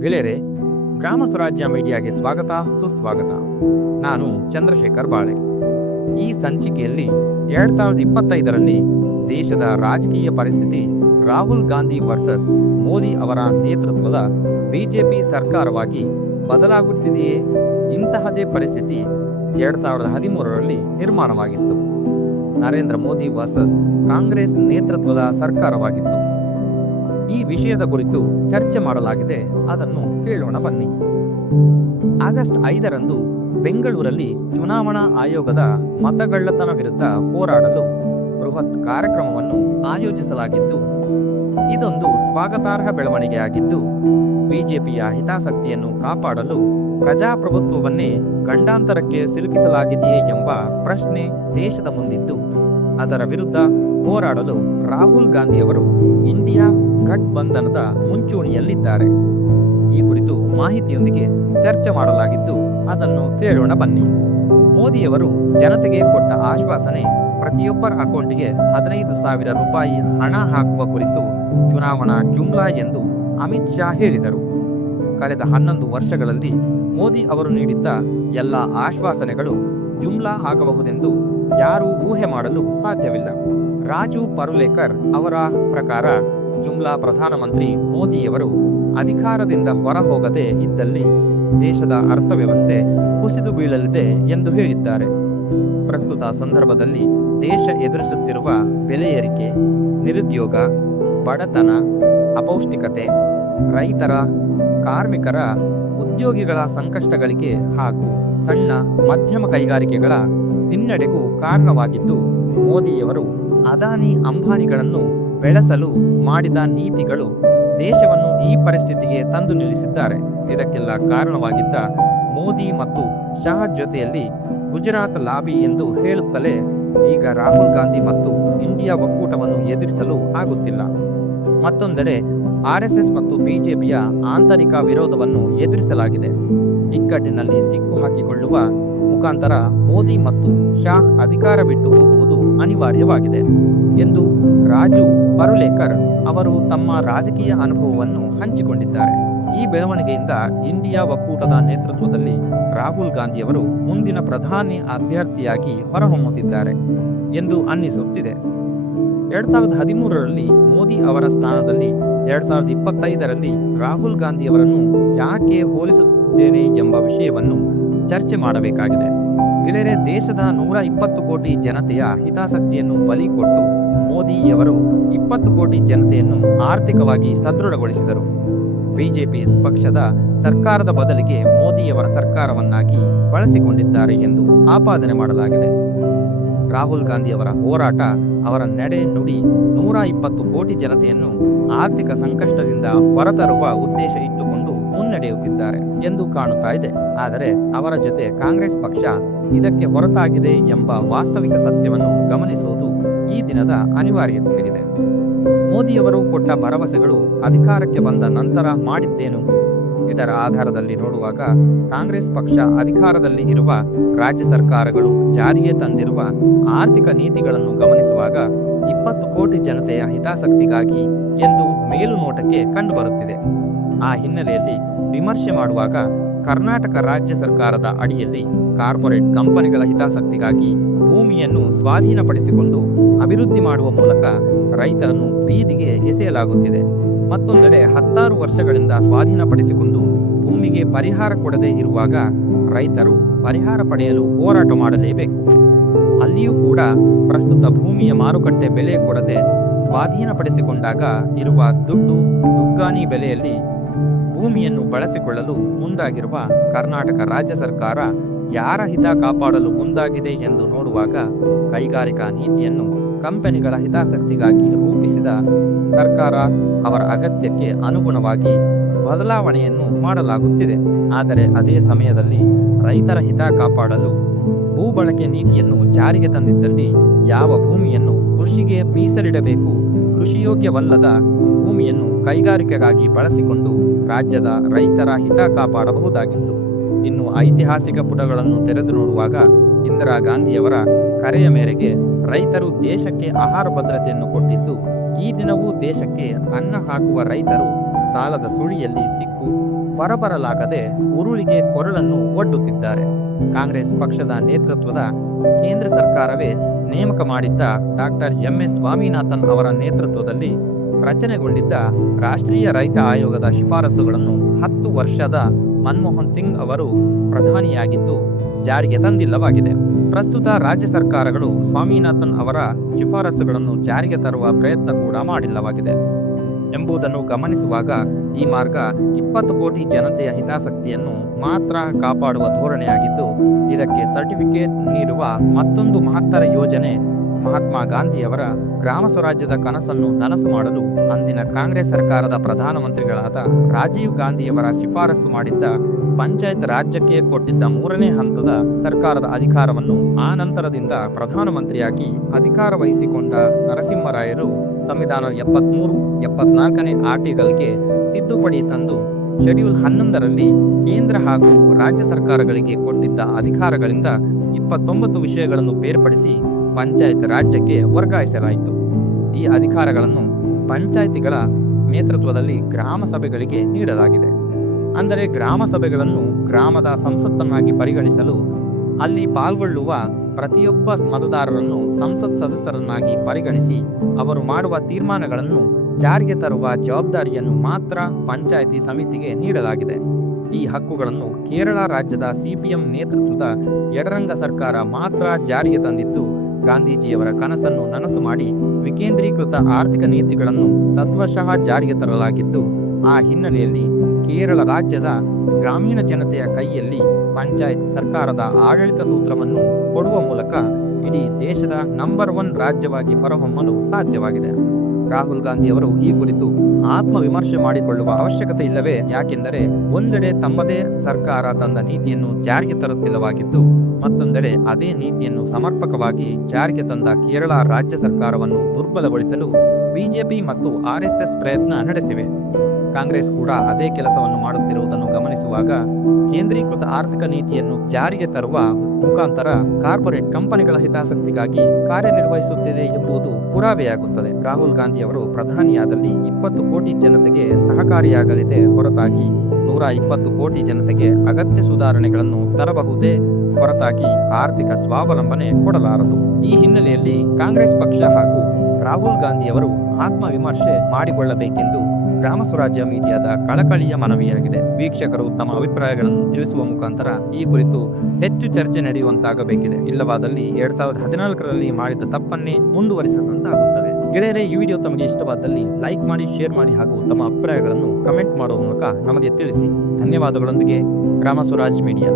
ಗೆಳೆಯರೆ ಗ್ರಾಮ ಸ್ವರಾಜ್ಯ ಮೀಡಿಯಾಗೆ ಸ್ವಾಗತ, ಸುಸ್ವಾಗತ. ನಾನು ಚಂದ್ರಶೇಖರ್ ಬಾಳೆ. ಈ ಸಂಚಿಕೆಯಲ್ಲಿ ಎರಡ್ ಸಾವಿರದ ಇಪ್ಪತ್ತೈದರಲ್ಲಿ ದೇಶದ ರಾಜಕೀಯ ಪರಿಸ್ಥಿತಿ, ರಾಹುಲ್ ಗಾಂಧಿ ವರ್ಸಸ್ ಮೋದಿ ಅವರ ನೇತೃತ್ವದ ಬಿಜೆಪಿ ಸರ್ಕಾರವಾಗಿ ಬದಲಾಗುತ್ತಿದೆಯೇ? ಇಂತಹದೇ ಪರಿಸ್ಥಿತಿ ಎರಡ್ ಸಾವಿರದ ಹದಿಮೂರರಲ್ಲಿ ನಿರ್ಮಾಣವಾಗಿತ್ತು. ನರೇಂದ್ರ ಮೋದಿ ವರ್ಸಸ್ ಕಾಂಗ್ರೆಸ್ ನೇತೃತ್ವದ ಸರ್ಕಾರವಾಗಿತ್ತು. ಈ ವಿಷಯದ ಕುರಿತು ಚರ್ಚೆ ಮಾಡಲಾಗಿದೆ. ಅದನ್ನು ಕೇಳೋಣ ಬನ್ನಿ. ಆಗಸ್ಟ್ ಐದರಂದು ಬೆಂಗಳೂರಲ್ಲಿ ಚುನಾವಣಾ ಆಯೋಗದ ಮತಗಳ್ಳತನ ವಿರುದ್ಧ ಹೋರಾಡಲು ಬೃಹತ್ ಕಾರ್ಯಕ್ರಮವನ್ನು ಆಯೋಜಿಸಲಾಗಿದ್ದು ಇದೊಂದು ಸ್ವಾಗತಾರ್ಹ ಬೆಳವಣಿಗೆಯಾಗಿದ್ದು, ಬಿಜೆಪಿಯ ಹಿತಾಸಕ್ತಿಯನ್ನು ಕಾಪಾಡಲು ಪ್ರಜಾಪ್ರಭುತ್ವವನ್ನೇ ಗಂಡಾಂತರಕ್ಕೆ ಸಿಲುಕಿಸಲಾಗಿದೆಯೇ ಎಂಬ ಪ್ರಶ್ನೆ ದೇಶದ ಮುಂದಿದ್ದು ಅದರ ವಿರುದ್ಧ ಹೋರಾಡಲು ರಾಹುಲ್ ಗಾಂಧಿಯವರು ಇಂಡಿಯಾ ಘಟ್ಬಂಧನದ ಮುಂಚೂಣಿಯಲ್ಲಿದ್ದಾರೆ. ಈ ಕುರಿತು ಮಾಹಿತಿಯೊಂದಿಗೆ ಚರ್ಚೆ ಮಾಡಲಾಗಿದ್ದು, ಅದನ್ನು ಕೇಳೋಣ ಬನ್ನಿ. ಮೋದಿಯವರು ಜನತೆಗೆ ಕೊಟ್ಟ ಆಶ್ವಾಸನೆ ಪ್ರತಿಯೊಬ್ಬರ ಅಕೌಂಟ್ಗೆ ಹದಿನೈದು ಸಾವಿರ ರೂಪಾಯಿ ಹಣ ಹಾಕುವ ಕುರಿತು ಚುನಾವಣಾ ಜುಮ್ಲಾ ಎಂದು ಅಮಿತ್ ಶಾ ಹೇಳಿದರು. ಕಳೆದ ಹನ್ನೊಂದು ವರ್ಷಗಳಲ್ಲಿ ಮೋದಿ ಅವರು ನೀಡಿದ್ದ ಎಲ್ಲ ಆಶ್ವಾಸನೆಗಳು ಜುಮ್ಲಾ ಆಗಬಹುದೆಂದು ಯಾರೂ ಊಹೆ ಮಾಡಲು ಸಾಧ್ಯವಿಲ್ಲ. ರಾಜು ಪರುಲೇಕರ್ ಅವರ ಪ್ರಕಾರ ಜುಮ್ಲಾ ಪ್ರಧಾನಮಂತ್ರಿ ಮೋದಿಯವರು ಅಧಿಕಾರದಿಂದ ಹೊರಹೋಗದೆ ಇದ್ದಲ್ಲಿ ದೇಶದ ಅರ್ಥವ್ಯವಸ್ಥೆ ಕುಸಿದು ಬೀಳಲಿದೆ ಎಂದು ಹೇಳಿದ್ದಾರೆ. ಪ್ರಸ್ತುತ ಸಂದರ್ಭದಲ್ಲಿ ದೇಶ ಎದುರಿಸುತ್ತಿರುವ ಬೆಲೆ ಏರಿಕೆ, ನಿರುದ್ಯೋಗ, ಬಡತನ, ಅಪೌಷ್ಟಿಕತೆ, ರೈತರ, ಕಾರ್ಮಿಕರ, ಉದ್ಯೋಗಿಗಳ ಸಂಕಷ್ಟಗಳಿಗೆ ಹಾಗೂ ಸಣ್ಣ, ಮಧ್ಯಮ ಕೈಗಾರಿಕೆಗಳ ಹಿನ್ನಡೆಗೂ ಕಾರಣವಾಗಿದ್ದು, ಮೋದಿಯವರು ಅದಾನಿ ಅಂಬಾನಿಗಳನ್ನು ಬೆಳೆಸಲು ಮಾಡಿದ ನೀತಿಗಳು ದೇಶವನ್ನು ಈ ಪರಿಸ್ಥಿತಿಗೆ ತಂದು ನಿಲ್ಲಿಸಿದ್ದಾರೆ. ಇದಕ್ಕೆಲ್ಲ ಕಾರಣವಾಗಿದ್ದ ಮೋದಿ ಮತ್ತು ಶಾ ಜೊತೆಯಲ್ಲಿ ಗುಜರಾತ್ ಲಾಬಿ ಎಂದು ಹೇಳುತ್ತಲೇ ಈಗ ರಾಹುಲ್ ಗಾಂಧಿ ಮತ್ತು ಇಂಡಿಯಾ ಒಕ್ಕೂಟವನ್ನು ಎದುರಿಸಲು ಆಗುತ್ತಿಲ್ಲ. ಮತ್ತೊಂದೆಡೆ ಆರ್ಎಸ್ಎಸ್ ಮತ್ತು ಬಿಜೆಪಿಯ ಆಂತರಿಕ ವಿರೋಧವನ್ನು ಎದುರಿಸಲಾಗಿದೆ. ಇಕ್ಕಟ್ಟಿನಲ್ಲಿ ಸಿಕ್ಕು ಹಾಕಿಕೊಳ್ಳುವ ಮುಖಾಂತರ ಮೋದಿ ಮತ್ತು ಶಾ ಅಧಿಕಾರ ಬಿಟ್ಟು ಹೋಗುವುದು ಅನಿವಾರ್ಯವಾಗಿದೆ ಎಂದು ರಾಜು ಪರುಲೇಕರ್ ಅವರು ತಮ್ಮ ರಾಜಕೀಯ ಅನುಭವವನ್ನು ಹಂಚಿಕೊಂಡಿದ್ದಾರೆ. ಈ ಬೆಳವಣಿಗೆಯಿಂದ ಇಂಡಿಯಾ ಒಕ್ಕೂಟದ ನೇತೃತ್ವದಲ್ಲಿ ರಾಹುಲ್ ಗಾಂಧಿಯವರು ಮುಂದಿನ ಪ್ರಧಾನಿ ಅಭ್ಯರ್ಥಿಯಾಗಿ ಹೊರಹೊಮ್ಮುತ್ತಿದ್ದಾರೆ ಎಂದು ಅನ್ನಿಸುತ್ತಿದೆ. ಎರಡ್ ಸಾವಿರದ ಹದಿಮೂರರಲ್ಲಿ ಮೋದಿ ಅವರ ಸ್ಥಾನದಲ್ಲಿ ಎರಡ್ ಸಾವಿರದ ಇಪ್ಪತ್ತೈದರಲ್ಲಿ ರಾಹುಲ್ ಗಾಂಧಿಯವರನ್ನು ಯಾಕೆ ಹೋಲಿಸುತ್ತೇನೆ ಎಂಬ ವಿಷಯವನ್ನು ಚರ್ಚೆ ಮಾಡಬೇಕಾಗಿದೆ. ಗೆಳೆಯರೆ, ದೇಶದ ನೂರ ಇಪ್ಪತ್ತು ಕೋಟಿ ಜನತೆಯ ಹಿತಾಸಕ್ತಿಯನ್ನು ಬಲಿ ಕೊಟ್ಟು ಮೋದಿಯವರು ಇಪ್ಪತ್ತು ಕೋಟಿ ಜನತೆಯನ್ನು ಆರ್ಥಿಕವಾಗಿ ಸದೃಢಗೊಳಿಸಿದರು. ಬಿಜೆಪಿ ಪಕ್ಷದ ಸರ್ಕಾರದ ಬದಲಿಗೆ ಮೋದಿಯವರ ಸರ್ಕಾರವನ್ನಾಗಿ ಬಳಸಿಕೊಂಡಿದ್ದಾರೆ ಎಂದು ಆಪಾದನೆ ಮಾಡಲಾಗಿದೆ. ರಾಹುಲ್ ಗಾಂಧಿಯವರ ಹೋರಾಟ ಅವರ ನಡೆ ನುಡಿ ನೂರ ಇಪ್ಪತ್ತು ಕೋಟಿ ಜನತೆಯನ್ನು ಆರ್ಥಿಕ ಸಂಕಷ್ಟದಿಂದ ಹೊರತರುವ ಉದ್ದೇಶ ಇಟ್ಟುಕೊಂಡು ಮುನ್ನಡೆಯುತ್ತಿದ್ದಾರೆ ಎಂದು ಕಾಣುತ್ತಾ ಇದೆ. ಆದರೆ ಅವರ ಜೊತೆ ಕಾಂಗ್ರೆಸ್ ಪಕ್ಷ ಇದಕ್ಕೆ ಹೊರತಾಗಿದೆ ಎಂಬ ವಾಸ್ತವಿಕ ಸತ್ಯವನ್ನು ಗಮನಿಸುವುದು ಈ ದಿನದ ಅನಿವಾರ್ಯತೆಯಾಗಿದೆ ಮೋದಿಯವರು ಕೊಟ್ಟ ಭರವಸೆಗಳು ಅಧಿಕಾರಕ್ಕೆ ಬಂದ ನಂತರ ಮಾಡಿದ್ದೇನು? ಇದರ ಆಧಾರದಲ್ಲಿ ನೋಡುವಾಗ ಕಾಂಗ್ರೆಸ್ ಪಕ್ಷ ಅಧಿಕಾರದಲ್ಲಿ ಇರುವ ರಾಜ್ಯ ಸರ್ಕಾರಗಳು ಜಾರಿಗೆ ತಂದಿರುವ ಆರ್ಥಿಕ ನೀತಿಗಳನ್ನು ಗಮನಿಸುವಾಗ ಇಪ್ಪತ್ತು ಕೋಟಿ ಜನತೆಯ ಹಿತಾಸಕ್ತಿಗಾಗಿ ಎಂದು ಮೇಲುನೋಟಕ್ಕೆ ಕಂಡುಬರುತ್ತಿದೆ. ಆ ಹಿನ್ನೆಲೆಯಲ್ಲಿ ವಿಮರ್ಶೆ ಮಾಡುವಾಗ ಕರ್ನಾಟಕ ರಾಜ್ಯ ಸರ್ಕಾರದ ಅಡಿಯಲ್ಲಿ ಕಾರ್ಪೊರೇಟ್ ಕಂಪನಿಗಳ ಹಿತಾಸಕ್ತಿಗಾಗಿ ಭೂಮಿಯನ್ನು ಸ್ವಾಧೀನಪಡಿಸಿಕೊಂಡು ಅಭಿವೃದ್ಧಿ ಮಾಡುವ ಮೂಲಕ ರೈತರನ್ನು ಬೀದಿಗೆ ಎಸೆಯಲಾಗುತ್ತಿದೆ. ಮತ್ತೊಂದೆಡೆ ಹತ್ತಾರು ವರ್ಷಗಳಿಂದ ಸ್ವಾಧೀನಪಡಿಸಿಕೊಂಡು ಭೂಮಿಗೆ ಪರಿಹಾರ ಕೊಡದೇ ಇರುವಾಗ ರೈತರು ಪರಿಹಾರ ಪಡೆಯಲು ಹೋರಾಟ ಮಾಡಲೇಬೇಕು. ಅಲ್ಲಿಯೂ ಕೂಡ ಪ್ರಸ್ತುತ ಭೂಮಿಯ ಮಾರುಕಟ್ಟೆ ಬೆಲೆ ಕೊಡದೆ ಸ್ವಾಧೀನಪಡಿಸಿಕೊಂಡಾಗ ಇರುವ ದುಡ್ಡು ದುಗ್ಗಾನಿ ಬೆಲೆಯಲ್ಲಿ ಭೂಮಿಯನ್ನು ಬಳಸಿಕೊಳ್ಳಲು ಮುಂದಾಗಿರುವ ಕರ್ನಾಟಕ ರಾಜ್ಯ ಸರ್ಕಾರ ಯಾರ ಹಿತ ಕಾಪಾಡಲು ಮುಂದಾಗಿದೆ ಎಂದು ನೋಡುವಾಗ ಕೈಗಾರಿಕಾ ನೀತಿಯನ್ನು ಕಂಪನಿಗಳ ಹಿತಾಸಕ್ತಿಗಾಗಿ ರೂಪಿಸಿದ ಸರ್ಕಾರ ಅವರ ಅಗತ್ಯಕ್ಕೆ ಅನುಗುಣವಾಗಿ ಬದಲಾವಣೆಯನ್ನು ಮಾಡಲಾಗುತ್ತಿದೆ. ಆದರೆ ಅದೇ ಸಮಯದಲ್ಲಿ ರೈತರ ಹಿತ ಕಾಪಾಡಲು ಭೂ ಬಳಕೆ ನೀತಿಯನ್ನು ಜಾರಿಗೆ ತಂದಿದ್ದಲ್ಲಿ ಯಾವ ಭೂಮಿಯನ್ನು ಕೃಷಿಗೆ ಮೀಸಲಿಡಬೇಕು ಕೃಷಿಯೋಗ್ಯವಲ್ಲದ ಭೂಮಿಯನ್ನು ಕೈಗಾರಿಕೆಗಾಗಿ ಬಳಸಿಕೊಂಡು ರಾಜ್ಯದ ರೈತರ ಹಿತ ಕಾಪಾಡಬಹುದಾಗಿತ್ತು. ಇನ್ನು ಐತಿಹಾಸಿಕ ಪುಟಗಳನ್ನು ತೆರೆದು ನೋಡುವಾಗ ಇಂದಿರಾ ಗಾಂಧಿಯವರ ಕರೆಯ ಮೇರೆಗೆ ರೈತರು ದೇಶಕ್ಕೆ ಆಹಾರ ಭದ್ರತೆಯನ್ನು ಕೊಟ್ಟಿದ್ದು, ಈ ದಿನವೂ ದೇಶಕ್ಕೆ ಅನ್ನ ಹಾಕುವ ರೈತರು ಸಾಲದ ಸುಳಿಯಲ್ಲಿ ಸಿಕ್ಕು ಹೊರಬರಲಾಗದೆ ಉರುಳಿಗೆ ಕೊರಳನ್ನು ಒಡ್ಡುತ್ತಿದ್ದಾರೆ. ಕಾಂಗ್ರೆಸ್ ಪಕ್ಷದ ನೇತೃತ್ವದ ಕೇಂದ್ರ ಸರ್ಕಾರವೇ ನೇಮಕ ಮಾಡಿದ್ದ ಡಾಕ್ಟರ್ ಎಂ ಎಸ್ ಸ್ವಾಮಿನಾಥನ್ ಅವರ ನೇತೃತ್ವದಲ್ಲಿ ರಚನೆಗೊಂಡಿದ್ದ ರಾಷ್ಟ್ರೀಯ ರೈತ ಆಯೋಗದ ಶಿಫಾರಸುಗಳನ್ನು ಹತ್ತು ವರ್ಷದ ಮನಮೋಹನ್ ಸಿಂಗ್ ಅವರು ಪ್ರಧಾನಿಯಾಗಿದ್ದು, ಜಾರಿಗೆ ತಂದಿಲ್ಲವಾಗಿದೆ. ಪ್ರಸ್ತುತ ರಾಜ್ಯ ಸರ್ಕಾರಗಳು ಸ್ವಾಮಿನಾಥನ್ ಅವರ ಶಿಫಾರಸುಗಳನ್ನು ಜಾರಿಗೆ ತರುವ ಪ್ರಯತ್ನ ಕೂಡ ಮಾಡಿಲ್ಲವಾಗಿದೆ. ಎಂಬುದನ್ನು ಗಮನಿಸುವಾಗ ಈ ಮಾರ್ಗ ಇಪ್ಪತ್ತು ಕೋಟಿ ಜನತೆಯ ಹಿತಾಸಕ್ತಿಯನ್ನು ಮಾತ್ರ ಕಾಪಾಡುವ ಧೋರಣೆಯಾಗಿದ್ದು, ಇದಕ್ಕೆ ಸರ್ಟಿಫಿಕೇಟ್ ನೀಡುವ ಮತ್ತೊಂದು ಮಹತ್ತರ ಯೋಜನೆ ಮಹಾತ್ಮ ಗಾಂಧಿಯವರ ಗ್ರಾಮ ಸ್ವರಾಜ್ಯದ ಕನಸನ್ನು ನನಸು ಮಾಡಲು ಅಂದಿನ ಕಾಂಗ್ರೆಸ್ ಸರ್ಕಾರದ ಪ್ರಧಾನಮಂತ್ರಿಗಳಾದ ರಾಜೀವ್ ಗಾಂಧಿಯವರ ಶಿಫಾರಸು ಮಾಡಿದ್ದ ಪಂಚಾಯತ್ ರಾಜ್ಯಕ್ಕೆ ಕೊಟ್ಟಿದ್ದ ಮೂರನೇ ಹಂತದ ಸರ್ಕಾರದ ಅಧಿಕಾರವನ್ನು ಆ ನಂತರದಿಂದ ಪ್ರಧಾನಮಂತ್ರಿಯಾಗಿ ಅಧಿಕಾರ ವಹಿಸಿಕೊಂಡ ನರಸಿಂಹರಾಯರು ಸಂವಿಧಾನ ಎಪ್ಪತ್ಮೂರು, ಎಪ್ಪತ್ನಾಲ್ಕನೇ ಆರ್ಟಿಕಲ್ಗೆ ತಿದ್ದುಪಡಿ ತಂದು ಶೆಡ್ಯೂಲ್ ಹನ್ನೊಂದರಲ್ಲಿ ಕೇಂದ್ರ ಹಾಗೂ ರಾಜ್ಯ ಸರ್ಕಾರಗಳಿಗೆ ಕೊಟ್ಟಿದ್ದ ಅಧಿಕಾರಗಳಿಂದ ಇಪ್ಪತ್ತೊಂಬತ್ತು ವಿಷಯಗಳನ್ನು ಬೇರ್ಪಡಿಸಿ ಪಂಚಾಯತ್ ರಾಜ್ಯಕ್ಕೆ ವರ್ಗಾಯಿಸಲಾಯಿತು. ಈ ಅಧಿಕಾರಗಳನ್ನು ಪಂಚಾಯಿತಿಗಳ ನೇತೃತ್ವದಲ್ಲಿ ಗ್ರಾಮ ಸಭೆಗಳಿಗೆ ನೀಡಲಾಗಿದೆ. ಅಂದರೆ ಗ್ರಾಮ ಸಭೆಗಳನ್ನು ಗ್ರಾಮದ ಸಂಸತ್ತನ್ನಾಗಿ ಪರಿಗಣಿಸಲು ಅಲ್ಲಿ ಪಾಲ್ಗೊಳ್ಳುವ ಪ್ರತಿಯೊಬ್ಬ ಮತದಾರರನ್ನು ಸಂಸತ್ ಸದಸ್ಯರನ್ನಾಗಿ ಪರಿಗಣಿಸಿ ಅವರು ಮಾಡುವ ತೀರ್ಮಾನಗಳನ್ನು ಜಾರಿಗೆ ತರುವ ಜವಾಬ್ದಾರಿಯನ್ನು ಮಾತ್ರ ಪಂಚಾಯಿತಿ ಸಮಿತಿಗೆ ನೀಡಲಾಗಿದೆ. ಈ ಹಕ್ಕುಗಳನ್ನು ಕೇರಳ ರಾಜ್ಯದ ಸಿಪಿಎಂ ನೇತೃತ್ವದ ಎಡರಂಗ ಸರ್ಕಾರ ಮಾತ್ರ ಜಾರಿಗೆ ತಂದಿದ್ದು ಗಾಂಧೀಜಿಯವರ ಕನಸನ್ನು ನನಸು ಮಾಡಿ ವಿಕೇಂದ್ರೀಕೃತ ಆರ್ಥಿಕ ನೀತಿಗಳನ್ನು ತತ್ವಶಃ ಜಾರಿಗೆ ತರಲಾಗಿದ್ದು, ಆ ಹಿನ್ನೆಲೆಯಲ್ಲಿ ಕೇರಳ ರಾಜ್ಯದ ಗ್ರಾಮೀಣ ಜನತೆಯ ಕೈಯಲ್ಲಿ ಪಂಚಾಯತ್ ಸರ್ಕಾರದ ಆಡಳಿತ ಸೂತ್ರವನ್ನು ಕೊಡುವ ಮೂಲಕ ಇಡೀ ದೇಶದ ನಂಬರ್ ಒನ್ ರಾಜ್ಯವಾಗಿ ಹೊರಹೊಮ್ಮಲು ಸಾಧ್ಯವಾಗಿದೆ. ರಾಹುಲ್ ಗಾಂಧಿಯವರು ಈ ಕುರಿತು ಆತ್ಮವಿಮರ್ಶೆ ಮಾಡಿಕೊಳ್ಳುವ ಅವಶ್ಯಕತೆ ಇಲ್ಲವೇ? ಯಾಕೆಂದರೆ ಒಂದೆಡೆ ತಮ್ಮದೇ ಸರ್ಕಾರ ತಂದ ನೀತಿಯನ್ನು ಜಾರಿಗೆ ತರುತ್ತಿಲ್ಲವಾಗಿದ್ದು ಮತ್ತೊಂದೆಡೆ ಅದೇ ನೀತಿಯನ್ನು ಸಮರ್ಪಕವಾಗಿ ಜಾರಿಗೆ ತಂದ ಕೇರಳ ರಾಜ್ಯ ಸರ್ಕಾರವನ್ನು ದುರ್ಬಲಗೊಳಿಸಲು ಬಿಜೆಪಿ ಮತ್ತು ಆರ್ಎಸ್ಎಸ್ ಪ್ರಯತ್ನ ನಡೆಸಿವೆ. ಕಾಂಗ್ರೆಸ್ ಕೂಡ ಅದೇ ಕೆಲಸವನ್ನು ಮಾಡುತ್ತಿರುವುದನ್ನು ಗಮನಿಸುವಾಗ ಕೇಂದ್ರೀಕೃತ ಆರ್ಥಿಕ ನೀತಿಯನ್ನು ಜಾರಿಗೆ ತರುವ ಮುಖಾಂತರ ಕಾರ್ಪೊರೇಟ್ ಕಂಪನಿಗಳ ಹಿತಾಸಕ್ತಿಗಾಗಿ ಕಾರ್ಯನಿರ್ವಹಿಸುತ್ತಿದೆ ಎಂಬುದು ಪುರಾವೆಯಾಗುತ್ತದೆ. ರಾಹುಲ್ ಗಾಂಧಿ ಅವರು ಪ್ರಧಾನಿಯಾದಲ್ಲಿ ಇಪ್ಪತ್ತು ಕೋಟಿ ಜನತೆಗೆ ಸಹಕಾರಿಯಾಗಲಿದೆ ಹೊರತಾಗಿ ನೂರ ಇಪ್ಪತ್ತು ಕೋಟಿ ಜನತೆಗೆ ಅಗತ್ಯ ಸುಧಾರಣೆಗಳನ್ನು ತರಬಹುದೇ ಹೊರತಾಗಿ ಆರ್ಥಿಕ ಸ್ವಾವಲಂಬನೆ ಕೊಡಲಾರದು. ಈ ಹಿನ್ನೆಲೆಯಲ್ಲಿ ಕಾಂಗ್ರೆಸ್ ಪಕ್ಷ ಹಾಗೂ ರಾಹುಲ್ ಗಾಂಧಿ ಅವರು ಆತ್ಮವಿಮರ್ಶೆ ಮಾಡಿಕೊಳ್ಳಬೇಕೆಂದು ಗ್ರಾಮ ಸ್ವರಾಜ್ಯ ಮೀಡಿಯಾದ ಕಳಕಳಿಯ ಮನವಿಯಾಗಿದೆ. ವೀಕ್ಷಕರು ತಮ್ಮ ಅಭಿಪ್ರಾಯಗಳನ್ನು ತಿಳಿಸುವ ಮುಖಾಂತರ ಈ ಕುರಿತು ಹೆಚ್ಚು ಚರ್ಚೆ ನಡೆಯುವಂತಾಗಬೇಕಿದೆ. ಇಲ್ಲವಾದಲ್ಲಿ ಎರಡ್ ಸಾವಿರದ ಹದಿನಾಲ್ಕರಲ್ಲಿ ಮಾಡಿದ ತಪ್ಪನ್ನೇ ಮುಂದುವರಿಸದಂತಾಗುತ್ತದೆ. ಗೆಳೆಯರೆ, ಈ ವಿಡಿಯೋ ತಮಗೆ ಇಷ್ಟವಾದಲ್ಲಿ ಲೈಕ್ ಮಾಡಿ, ಶೇರ್ ಮಾಡಿ ಹಾಗೂ ತಮ್ಮ ಅಭಿಪ್ರಾಯಗಳನ್ನು ಕಮೆಂಟ್ ಮಾಡುವ ಮೂಲಕ ನಮಗೆ ತಿಳಿಸಿ. ಧನ್ಯವಾದಗಳೊಂದಿಗೆ, ಗ್ರಾಮ ಸ್ವರಾಜ್ ಮೀಡಿಯಾ.